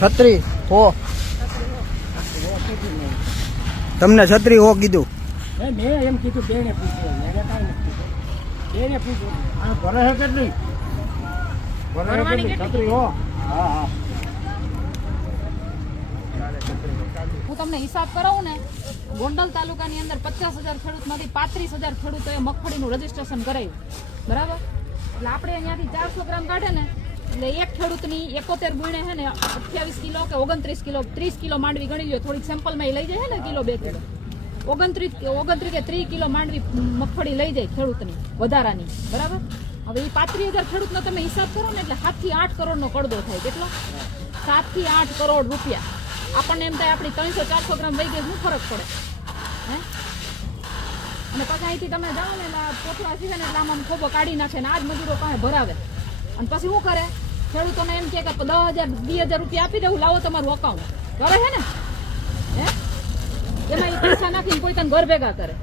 છત્રી હો તમને છત્રી હો કીધું મેં એમ કીધું બેને પૂછ્યું મેં કાંઈ નથી કીધું બેને પૂછ્યું આ ભરે છે કેટલી ભરે કેટલી છત્રી હો હા હા હું તમને હિસાબ કરાવું ને ગોંડલ તાલુકાની અંદર 50,000 ખેડૂતમાંથી 35,000 ખેડૂતોએ મગફળીનું રજીસ્ટ્રેશન કરાવ્યું બરાબર એટલે આપણે અહીંયાથી 400 ગ્રામ કાઢે ને એટલે એક ખેડૂતની 71 ગુણે છે ને 28 કિલો કે 29 કિલો 30 કિલો માંડવી ગણી લ્યો થોડીક સેમ્પલમાં લઈ જાય ને કિલો 2 કિલો 29 કે 30 કિલો માંડવી મગફળી લઈ જાય ખેડૂતની વધારાની બરાબર હવે એ 35,000 ખેડૂતનો તમે હિસાબ કરો ને એટલે 7 થી 8 કરોડનો કડદો થાય કેટલો 7 થી 8 કરોડ રૂપિયા આપણને એમ થાય આપણી 300-400 ગ્રામ વહી ગઈ શું ફરક પડે હે અને પછી અહીંથી તમે જાઓ ને પોટલા સીવે ને એટલે આમ ખોબો કાઢી નાખે ને આજ મજૂરો પાસે ભરાવે અને પછી શું કરે ખેડૂતોને એમ કે 10,000-2,000 રૂપિયા આપી દેવું લાવો તમારું અકાઉન્ટ કરે છે ને હે એમાં એ પૈસા નાખીને કોઈ તને ઘર ભેગા કરે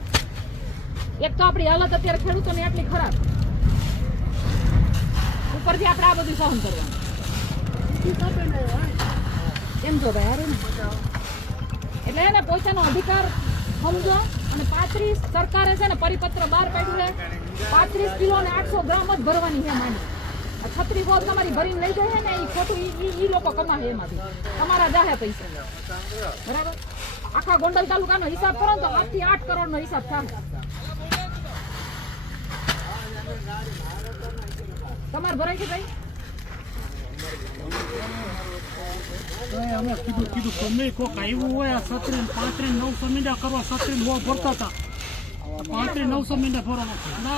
એક તો આપણી હાલત અત્યારે ખેડૂતોની આટલી ખરાબ ઉપરથી આપણે આ બધું સહન કરવાનું કેમ છો ભાઈ હારું ને એટલે એને પોતાનો અધિકાર સમજો અને 35 સરકારે છે ને પરિપત્ર બહાર પાડ્યું છે 35 કિલો ને 800 ગ્રામ જ ભરવાની છે માંડી 36 ગોળ તમારી ભરીને લઈ જાય ને એ ખોટું ઈ લોકો કમાશે એમાંથી તમારા જાહે પૈસા બરાબર આખા ગોંડલ તાલુકાનો હિસાબ કરો ને તો 7 થી 8 કરોડનો હિસાબ થાય તમારે ભરાય છે ભાઈ અમે કીધું ગમે કોક આવ્યું હોય આ 37-900 મીંડા કરવા 37 ભરતા હતા 35-900 મીંડા ભરવા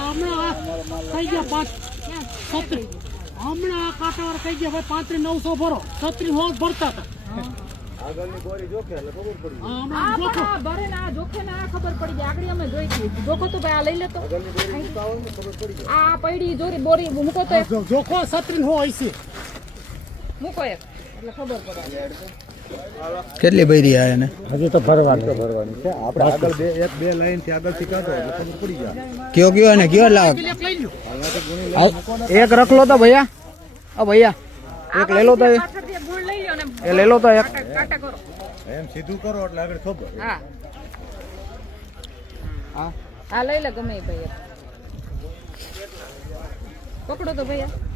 હમણાં થઈ ગયા 37 હમણાં આ કાંટાવાર થઈ ગયા ભાઈ 35-900 ભરો 36 ભરતા હતા આગળની ગોળી જોખે એટલે ખબર પડી ભરે ને આ જોખે ને આ ખબર પડી જાય આગળ અમે જોઈ હતી જોખો તો ભાઈ આ લઈ લેતો ખબર પડી આ પડી જોરી બોરી મૂકો તો જોખો 37 હોય છે મૂકો એક એટલે ખબર પડે કેટલી ભરી આ એને હજી તો ભરવાની છે આપણે આગળ બે લાઈન થી આગળ થી કાઢો એટલે ખબર પડી જાય કયો અને કયો લાગ એક રખલો તો ભૈયા ભૈયા એક લઈ લો તો એ લઈ લો તો એક એમ સીધું કરો એટલે આગળ ખબર હા હા લઈ લે ગમે ભાઈ પકડો તો ભૈયા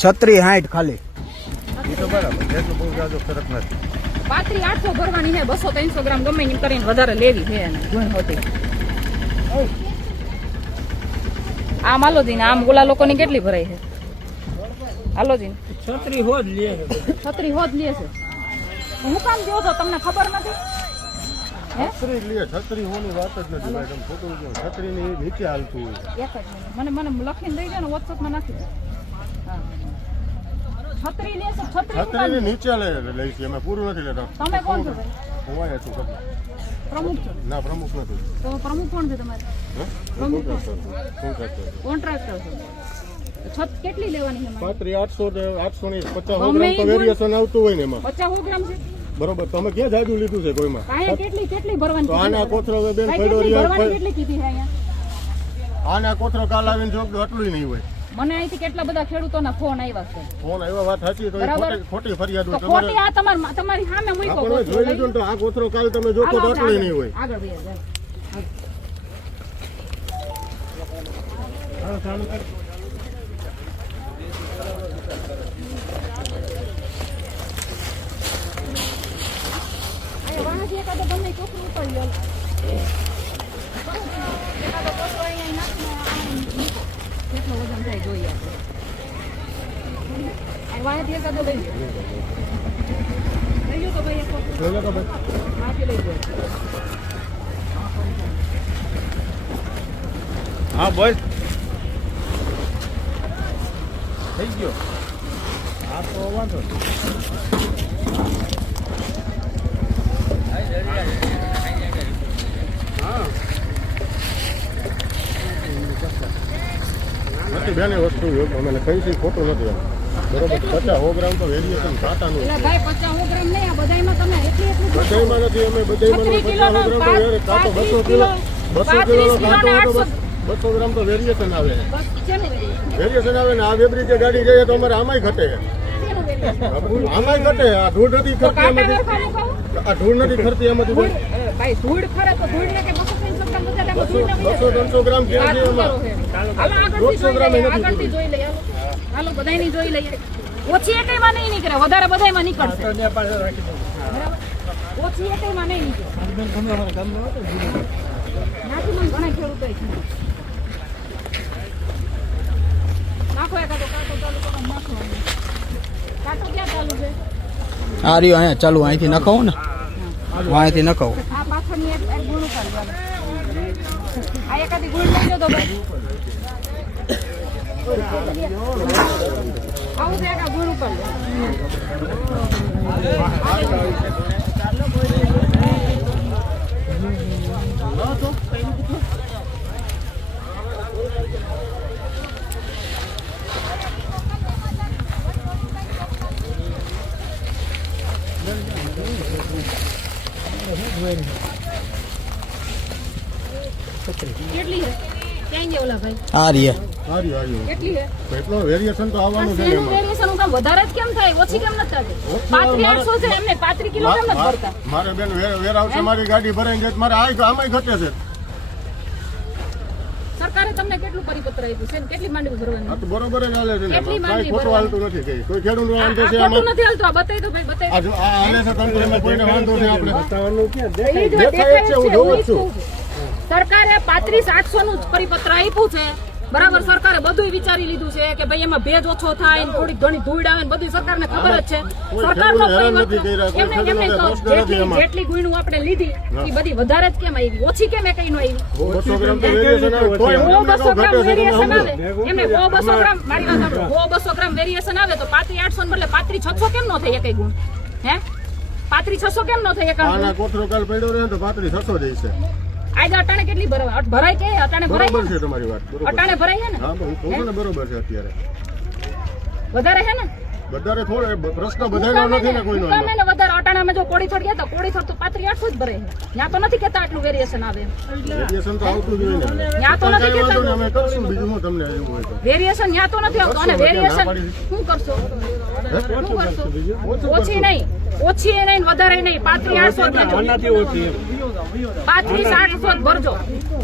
છત્રી 60 ખાલી એ તો બરાબર એટલું બહુ જાજો ફરક નથી 35-800 ભરવાની છે 200-300 ગ્રામ ગમે એમ કરીને વધારે લેવી છે એને જોઈ હોતી આમ હાલોજીને આમ ઓલા લોકોની કેટલી ભરાઈ છે હાલોજીને છત્રી હોજ લે છત્રી હોજ લે છે હું કામ કહો છો તમને ખબર નથી છત્રી લે છત્રી હોની વાત જ નથી ભાઈ તમે ખોટું કહો છત્રી ની નીચે હાલતું હોય એક જ મિનિટ મને લખીને દઈ દો ને વોટ્સઅપમાં નાખી દો હા છત્રી લે છે છત્રી ની નીચે લઈ છે એમાં પૂરું નથી લેતા તમે કોણ છો ભાઈ હું આયા છું પ્રમુખ છો ના પ્રમુખ નથી તો પ્રમુખ કોણ છે તમારે પ્રમુખ કોન્ટ્રાક્ટર છો છત કેટલી લેવાની છે 800 ની 50 ગ્રામ તો વેરિએશન આવતું હોય ને એમાં 50 ગ્રામ છે બરોબર તમે ક્યાં જાજુ લીધું છે કોઈમાં કેટલી ભરવાની તો આના કોથરો બેન કેટલી કીધી છે અહીંયા આના કોથરો કાલ આવીને જોગ આટલું નહીં હોય મને અહીંથી કેટલા બધા ખેડૂતોના ફોન આવ્યા છે ફોન આવ્યા વાત સાચી તો ખોટી ફરિયાદ હોય ખોટી આ તમારી સામે મૂકો જોઈ લીધું તો આ કોથરો કાલ તમે જોકો તો આટલું નહીં હોય આગળ ભાઈ એકાદો ગમે ચોખ્ખું ઉપાડી લો એકાદો કોથળો અહીંયા નાખીને કેટલો વજન થાય જોઈએ આપણે વાયાથી એકાદો લઈ લો તો ભાઈ એક માફી લઈ ગયો હા બોલ થઈ ગયો આ તો વાંધો બેને વસ્તુ અમે કઈ છે ખોટું નથી બરોબર 50-100 ગ્રામ તો વેરિએશન કાંટાનું એટલે ભાઈ 50 ગ્રામ નહીં, આ બધાયમાં તમે એટલું બધાયમાં નથી, અમે બધાયમાં 36 કિલોનો 50 ગ્રામ તો કાંટો 200 કિલો 200 કિલોનો કાંટો હોય તો 200 ગ્રામ તો વેરિએશન આવે. બસ છે ને વેરિએશન આવે ને આ વેબ્રિજે ગાડી જઈએ તો અમારે આમાંય ઘટે, આમાંય ઘટે. આ ધૂળ નથી ખરતી એમાંથી, આ ધૂળ નથી ખરતી એમાંથી ભાઈ ધૂળ ખરે તો ધૂળ ને કે 200-300 ગ્રામ બધા 200-300 ગ્રામ ક્યાં છે એમાં? હાલો આગળથી જોઈ લઈએ, આગળથી જોઈ લઈએ. હાલો બધાયની જોઈ લઈએ. ઓછી એકેયમાં નહીં નીકળે, વધારે બધાયમાં નીકળશે. બરાબર? ઓછી એકેયમાં નહીં નીકળે. નાખી મને ઘણા ખેડૂતોએ કીધું. નાખો એકાદો કાંટો ચાલુ કરો, નાખો. કાંટો ક્યાં ચાલુ છે? આ રહ્યો અહીંયા ચાલુ, અહીંથી નખાવું ને, અહીંથી નખાવું. આ પાછળની એક ગુણ ઉપાડી દો. આ એકાદી ગુણ લઈ લો તો ભાઈ. આવું છે કે ગુણ ઉપર કેટલી છે? ક્યાં ગયા ઓલા ભાઈ? આ રીએ હારી કેટલી છે? એટલો વેરિએશન તો આવવાનું છે એનું એમાં. વેરિએશન હું કામ વધારે જ કેમ થાય, ઓછી કેમ નથી થતી? 3500 છે એમને 35 કિલો કેમ નથી ભરતા? મારે બેન વેર આવશે, મારી ગાડી ભરાઈ જાય તો મારે આમાંય ઘટે છે. સરકારે તમને કેટલું પરિપત્ર આપ્યું છે ને કેટલી માંડવી ભરવાની? આ તો બરોબર જ હાલે છે ને, કેટલી કાંઈ માંડવી ખોટું હાલતું નથી કઈ. કોઈ ખેડૂત વાંધો છે ખોટું આમાં? નથી હાલતું, આ બતાવી દો ભાઈ, બતાવી આ જો આ હાલે છે તંત્ર, એમાં કોઈને વાંધો નહીં. આપણે દો. એ જો દેખાય દેખાય જ છે, જ હું છે, જોઉં હું જ છું. ઈચ્છું છું. સરકારે 35-800 નું જ પરિપત્ર આપ્યું છે. બરાબર, સરકારે બધું વિચારી લીધું છે કે ભાઈ એમાં ભેજ ઓછો થાય ને થોડીક ઘણી ધૂળ આવે ને બધું સરકારને ખબર જ છે. સરકારનો હેરાન નથી પરિપત્ર કર્યા, કોઈ એમને ખેડૂતોને પ્રશ્ન નથી એમાં. જેટલી ગુણું આપણે લીધી એ બધી વધારે જ કેમ આવી, ઓછી કેમ એકઈ નો આવી? 200 ગ્રામ તો વેરિએશન આવે. કોઈ સો એમને 200 ઘટે ગ્રામ છે તમે વેરિએશન સમજો. આવે એમને 200 ગ્રામ, મારી વાત સાંભળો, 200 ગ્રામ વેરિએશન આવે તો 35-800 ને બદલે 35-600 કેમ નો થાય એકઈ ગુણ? હે 35-600 કેમ નો થાય એકઈ આના ગુણ? કોથરો કાલ પડ્યો રહે તો 35-600 જ છે. આજે અટાણે કેટલી ભરાય કે અટાણે ભરાય બરોબર છે તમારી વાત, બરોબર. અટાણે ભરાય છે ને હા, હું કહું છું ને બરોબર છે. અત્યારે વધારે છે ને બધારે થોડો પ્રશ્ન બધાનો નથી ને કોઈનો હું કામ વધારે અટાણામાં જો કોડીથડ ગયા તો કોડીથડ તો 35-800 જ ભરાય છે. ત્યાં તો નથી કેતા આટલું વેરિએશન આવે એમ. વેરિએશન તો આવતું જ હોય ને. ત્યાં તો નથી કાંઈ વાંધો કેતા નહીં, અમે કરશું બીજું હું તમને એવું હોય તો. વેરિએશન ત્યાં તો નથી આવતું. અને વેરિએશન શું કરશો? શું કરશો? ઓછી નહીં, ઓછી એ નહીં, વધારે નહીં, 35-800 જ 35-800 જ ભરજો.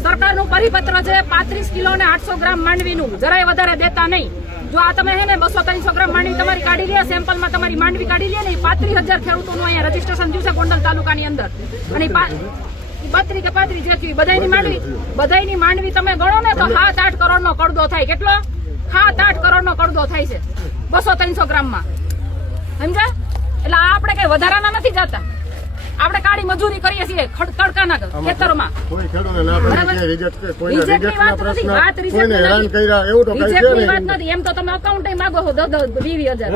સરકારનું પરિપત્ર છે 35 કિલો ને 800 ગ્રામ માંડવીનું, જરાય વધારે દેતા નહીં. જો આ તમે હે ને 200-300 ગ્રામ માંડવી તમારી કાઢી લે, સેમ્પલમાં તમારી માંડવી કાઢી લે ને, 35,000 ખેડૂતોનું અહીંયા રજીસ્ટ્રેશન થયું છે ગોંડલ તાલુકાની અંદર. અને 32 કે 35 જે થયું બધાયની માંડવી તમે ગણો ને તો 7-8 કરોડનો કડદો થાય. કેટલો? 7-8 કરોડનો કડદો થાય છે 200-300 ગ્રામમાં. સમજ્યા? એટલે આ આપણે કઈ વધારાના નથી જતા, આપણે કાળી મજૂરી કરીએ છીએ તડકાના ખેતરોમાં. કોઈ ખેડૂતને ના પડે બરાબર. કે રિજેક્ટ કે કોઈને રિજેક્ટની રિજેક્ટના વાત નથી, પ્રશ્ન, વાત રિજેક્ટની કોઈને હેરાન નથી. કર્યા એવું તો કઈ છે રિજેક્ટની વાત નહીં. નથી, એમ તો તમે અકાઉન્ટ માંગો છો 10-20 હજાર.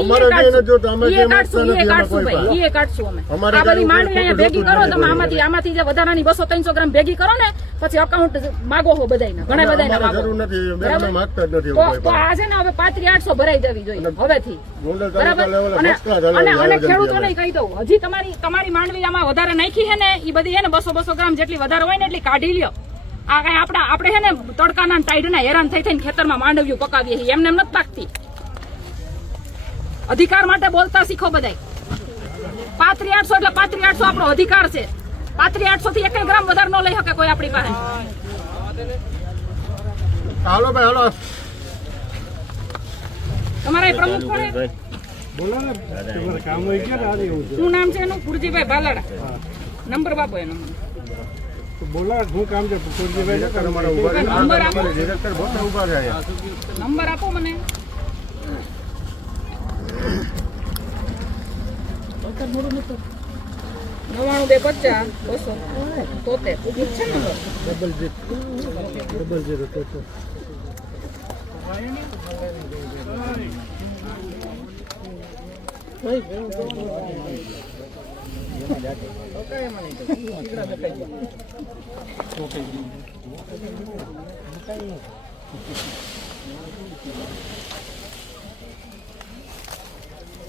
અમારે જે નથી જોતું, અમે જે માંગતા નથી એમાં કાઢશું કોઈ ભાઈ, એ કાઢશું અમે. અમારે આ બધી જેવું માંડવી કોઈ અહીંયા ભેગી જોતું કરો જ તમે, નથી. આમાંથી જે વધારાની 200-300 ગ્રામ ભેગી કરો ને પછી અકાઉન્ટ માગો છો બધાયના, ઘણા બધાયના અમારે માગો. જરૂર નથી, બેન, બરાબર? અમે માંગતા જ નથી તો એવું કોઈ તો પણ. આ છે ને હવે 35-800 ભરાઈ જવી જોઈએ હવેથી. ગોંડલ બરાબર? તાલુકા લેવલે અને first class હલાવી અને આયોજન ખેડૂતોને છે. કહી દઉં, હજી તમારી માંડવી આમાં વધારે નાખી છે ને એ બધી છે ને 200-200 ગ્રામ જેટલી વધારે હોય ને એટલી કાઢી લ્યો. આ કઈ આપણે છે ને તડકાના ટાઈડના હેરાન થઈ થઈને ખેતરમાં માંડવીઓ પકાવીએ છીએ, એમને એમ નથી પાકતી. અધિકાર માટે બોલતા શીખો બધાય. 35-800 એટલે 35-800 આપણો અધિકાર છે. 35-800 થી 1 ગ્રામ વધારે ન લઈ શકે કોઈ આપણી પાસે. હાલો ભાઈ, હાલો. તમારા એ પ્રમુખ કોણ છે? શું નામ છે એનું? પુરજીભાઈ ભાલાડા. નંબર બાપો એનો. ડિરેક્ટર અમારા ઊભા છે. નંબર આપો. ડિરેક્ટર બધા ઊભા છે અહીંયા. નંબર આપો મને. 92-50.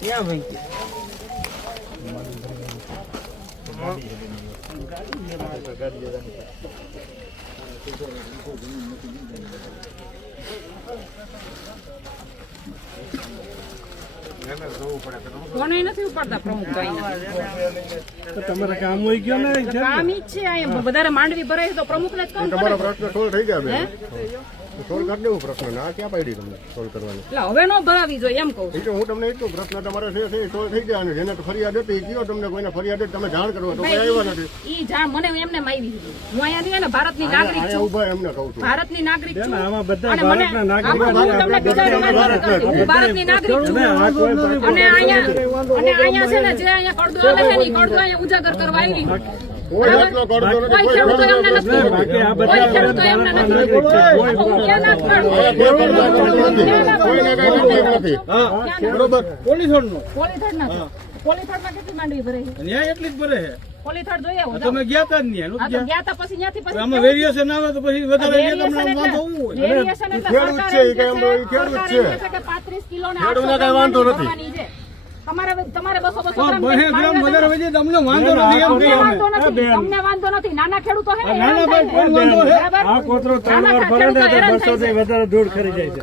ક્યાં ભાઈ ફોન નથી ઉપાડતા પ્રમુખભાઈ તમારે કામ હોય ગયો ને કામ ઈ જ છે અહીંયા વધારે માંડવી ભરાય તો પ્રમુખને જ કામ તમારો કરે પ્રશ્ન સોલ્વ થઈ ગયા બેન સોલ્વ કરી દેવું પ્રશ્ન ના ક્યાં પાડી તમને સોલ્વ કરવાની એટલે હવે નો ભરાવી જોઈએ એમ કહું એ તો હું તમને એટલું પ્રશ્ન તમારે છે એ સોલ્વ થઈ ગયા અને જેને ફરિયાદ હતી એ કયો તમને કોઈને ફરિયાદ હતી તમે જાણ કરવા તો કોઈ આવ્યા નથી ઈ જાણ મને એમને માવી દીધી હું અહીંયા નહીં ને ભારતની નાગરિક અહીંયા છું ઉભા એમને કહું છું ભારતની નાગરિક છું આમાં બધા અને મને હું તમને બીજા હું ભારતની નાગરિક છું અને અહીંયા છે ને જે અહીંયા કડદો આવે છે ને ઈ કડદો અહીંયા ઉજાગર કરવા આવી કોઈ જાતનો કરતો નથી કોઈ ખેડૂતો એમને નથી કોઈ ખેડૂતો એમને નથી હું ક્યાં ના પાડું કોઈને કઈ તકલીફ નથી બરોબર પોલીસોડનું પોલીથડમાં કેટલી માંડવી ભરે છે ન્યાય એટલી જ ભરે છે પોલીથડ જોઈએ હું તમે ગયા તા જ નહીં આ તો ગયા તા પછી ત્યાંથી પછી આમાં વેરિએશન આવે તો પછી વધારે તમને વાંધો હું હોય વેરિએશન એટલે ખેડૂત છે એ કેમ એ ખેડૂત છે 35 કિલો ને ખેડૂતને કઈ વાંધો નથી તમારે 200 ગ્રામ ગ્રામ વધારે વજે તમને વાંધો નથી એમ તમને વાંધો નથી તમને વાંધો નથી નાના ખેડૂતો હે ને નાના ભાઈ કોઈ વાંધો છે બરાબર? આ કોતરો 3 વાર ફરે ને તો 200 થી વધારે દૂર ખરી જાય છે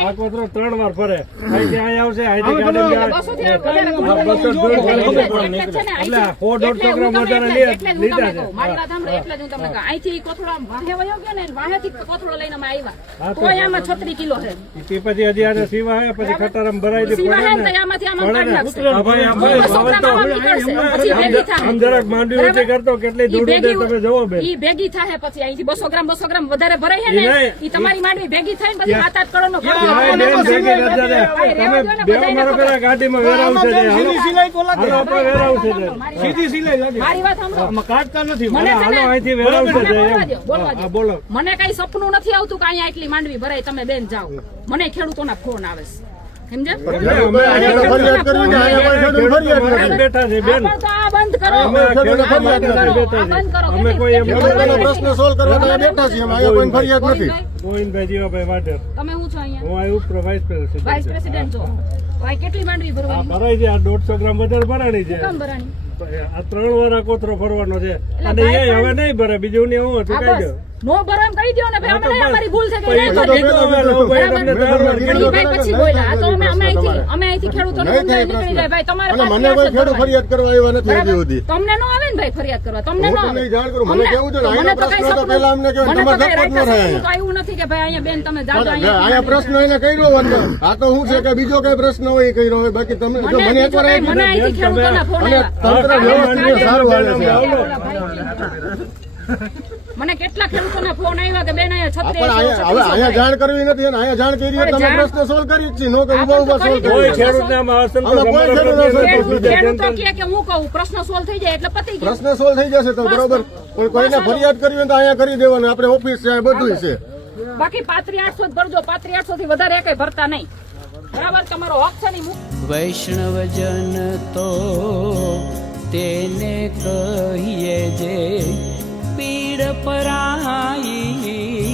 આ કોતરો 3 વાર ફરે અહીંથી અહીં આવશે અહીંથી ગાડી જાય 200 થી વધારે 200 દૂર ખરી જાય એટલે છે ને એટલે 100-150 ગ્રામ વધારે લીધા છે મારી વાત સાંભળો એટલે જ હું તમને કહું અહીંથી કોથળો વાહે વયો ગયો ને વાહેથી કોથળો લઈને અમે આવ્યા તોય આમાં 36 કિલો છે તે પછી હજી આને સીવા હે પછી ખટારામ ભરાઈ દે સીવા હે ને આમાંથી આમાં કાઢી નાખશે આ ભાઈ આમ 200 ગ્રામ આમાં નીકળશે પછી ભેગી થાય આમ જરાક માંડવી ઊંચી કરતો કેટલી દૂર ઉડે તમે જોવો બેન ઈ ભેગી થાય પછી અહીંથી 200 ગ્રામ વધારે ભરાય છે ને ઈ તમારી માંડવી ભેગી થાય ને પછી 7-8 કરોડ નો ભાઈ બેન ભેગી નથી તમે બે મારો પેલા ગાડીમાં વેરાવશે છે સીધી સિલાઈ હાલો આપણે વેરાવશે છે સીધી સિલાઈ લાગે મારી વાત સાંભળો આમાં કાટતા નથી મને છે ને- હાલો અહીંથી વેરાવશે છે બોલવા દ્યો, બોલવા દ્યો. હા બોલો મને કઈ સપનું નથી આવતું કે અહીંયા એટલી માંડવી ભરાય તમે બેન જાઓ મને ખેડૂતોના ફોન આવે છે સમજ્યા? અમે અહીંયા ફરિયાદ કરવી ને અહીંયા કોઈ ખેડૂત ફરિયાદ નથી બેઠા છે બેન આ તો આ બંધ કરો અમે ખેડૂતો આ બંધ ફરિયાદ કરો, બેઠા આ બંધ કરો. અમે કોઈ એમ ખેડૂતોનો પ્રશ્ન સોલ્વ કરવા તો અહીંયા બેઠા છીએ અમે અહીંયા કોઈ ફરિયાદ નથી ગોવિંદભાઈ જીવાભાઈ વાઢેર તમે હું છો અહીંયા હું આ ઉપર વાઇસ પ્રેસિડેન્ટ વાઇસ પ્રેસિડેન્ટ છો ભાઈ કેટલી માંડવી આ ભરવાની ભરાઈ છે આ 150 ગ્રામ વધારે ભરાણી છે કેમ ભરવાની આ 3 વાર આ કોતરો ફરવાનો છે અને એ હવે નહીં ભરે બીજું ને હું હતું આ કઈ બસ દો નો ભરો એમ કહી દો ને ભાઈ અમે નહીં, અમારી ભૂલ છે કે પછી નહીં તો ભરી. કીધું હવે લવભાઈ તમને 3 વાર ઈ કીધું ભાઈ પછી બોલ્યા આ તો અમે અહીંથી ખેડૂતોને નહીં થાય સમજાવી નીકળી જાય ભાઈ તમારે અને પાંચ મને કોઈ વર્ષ ખેડૂત ફરિયાદ કરવા આવ્યા નથી હજી બરાબર? સુધી તમને નો આવે ને ભાઈ ફરિયાદ કરવા તમને હું નો તમને આવે જાણ કરું મને કેવું છે ને મને અહીંનો તો કઈ પ્રશ્ન તો સપનું- પહેલા અમને કહેવાય મને તો તમારે કઈ ધક્કો જ ન રાઈટ થાય તો આવ્યું નથી કે ભાઈ અહીંયા બેન તમે જાજો અહીંયા પ્રશ્ન એને કર્યો હોત ને આ તો શું છે કે બીજો કઈ પ્રશ્ન હોય એ કર્યો હોય બાકી તમે જો મને એકવાર આવી મને અહીંથી ખેડૂતોના ફોન અને આવ્યા તંત્ર વ્યવસ્થિત સારું હાલે છે મને કેટલા ખેડૂતોના ફોન આવ્યા કે બેન અહીંયા પણ છત્રી અહીંયા હવે અહીંયા જાણ કરવી નથી અને અહીંયા જાણ કરી હોય તમે પ્રશ્ન સોલ્વ કરી જ છે નો કે ઉભા ઉભા સોલ્વ કોઈ કરી ખેડૂતને આમાં અસંતોષ આમાં કોઈ અમારા ખેડૂતને પ્રત્યે અસંતોષ નથી. ખેડૂતો કહે કે હું કહું પ્રશ્ન સોલ્વ થઈ જાય એટલે પતી ગયું પ્રશ્ન સોલ્વ થઈ જશે તો બરોબર પણ કોઈને ફરિયાદ કરવી હોય તો અહીંયા કરી દેવાનું આપણે ઓફિસ છે બધું છે બાકી 3500 જ ભરજો 3500 થી વધારે કઈ ભરતા નહીં બરાબર તમારો હક છે નહીં વૈષ્ણવજન તો તેને કહીએ જે પીડ પરાઈ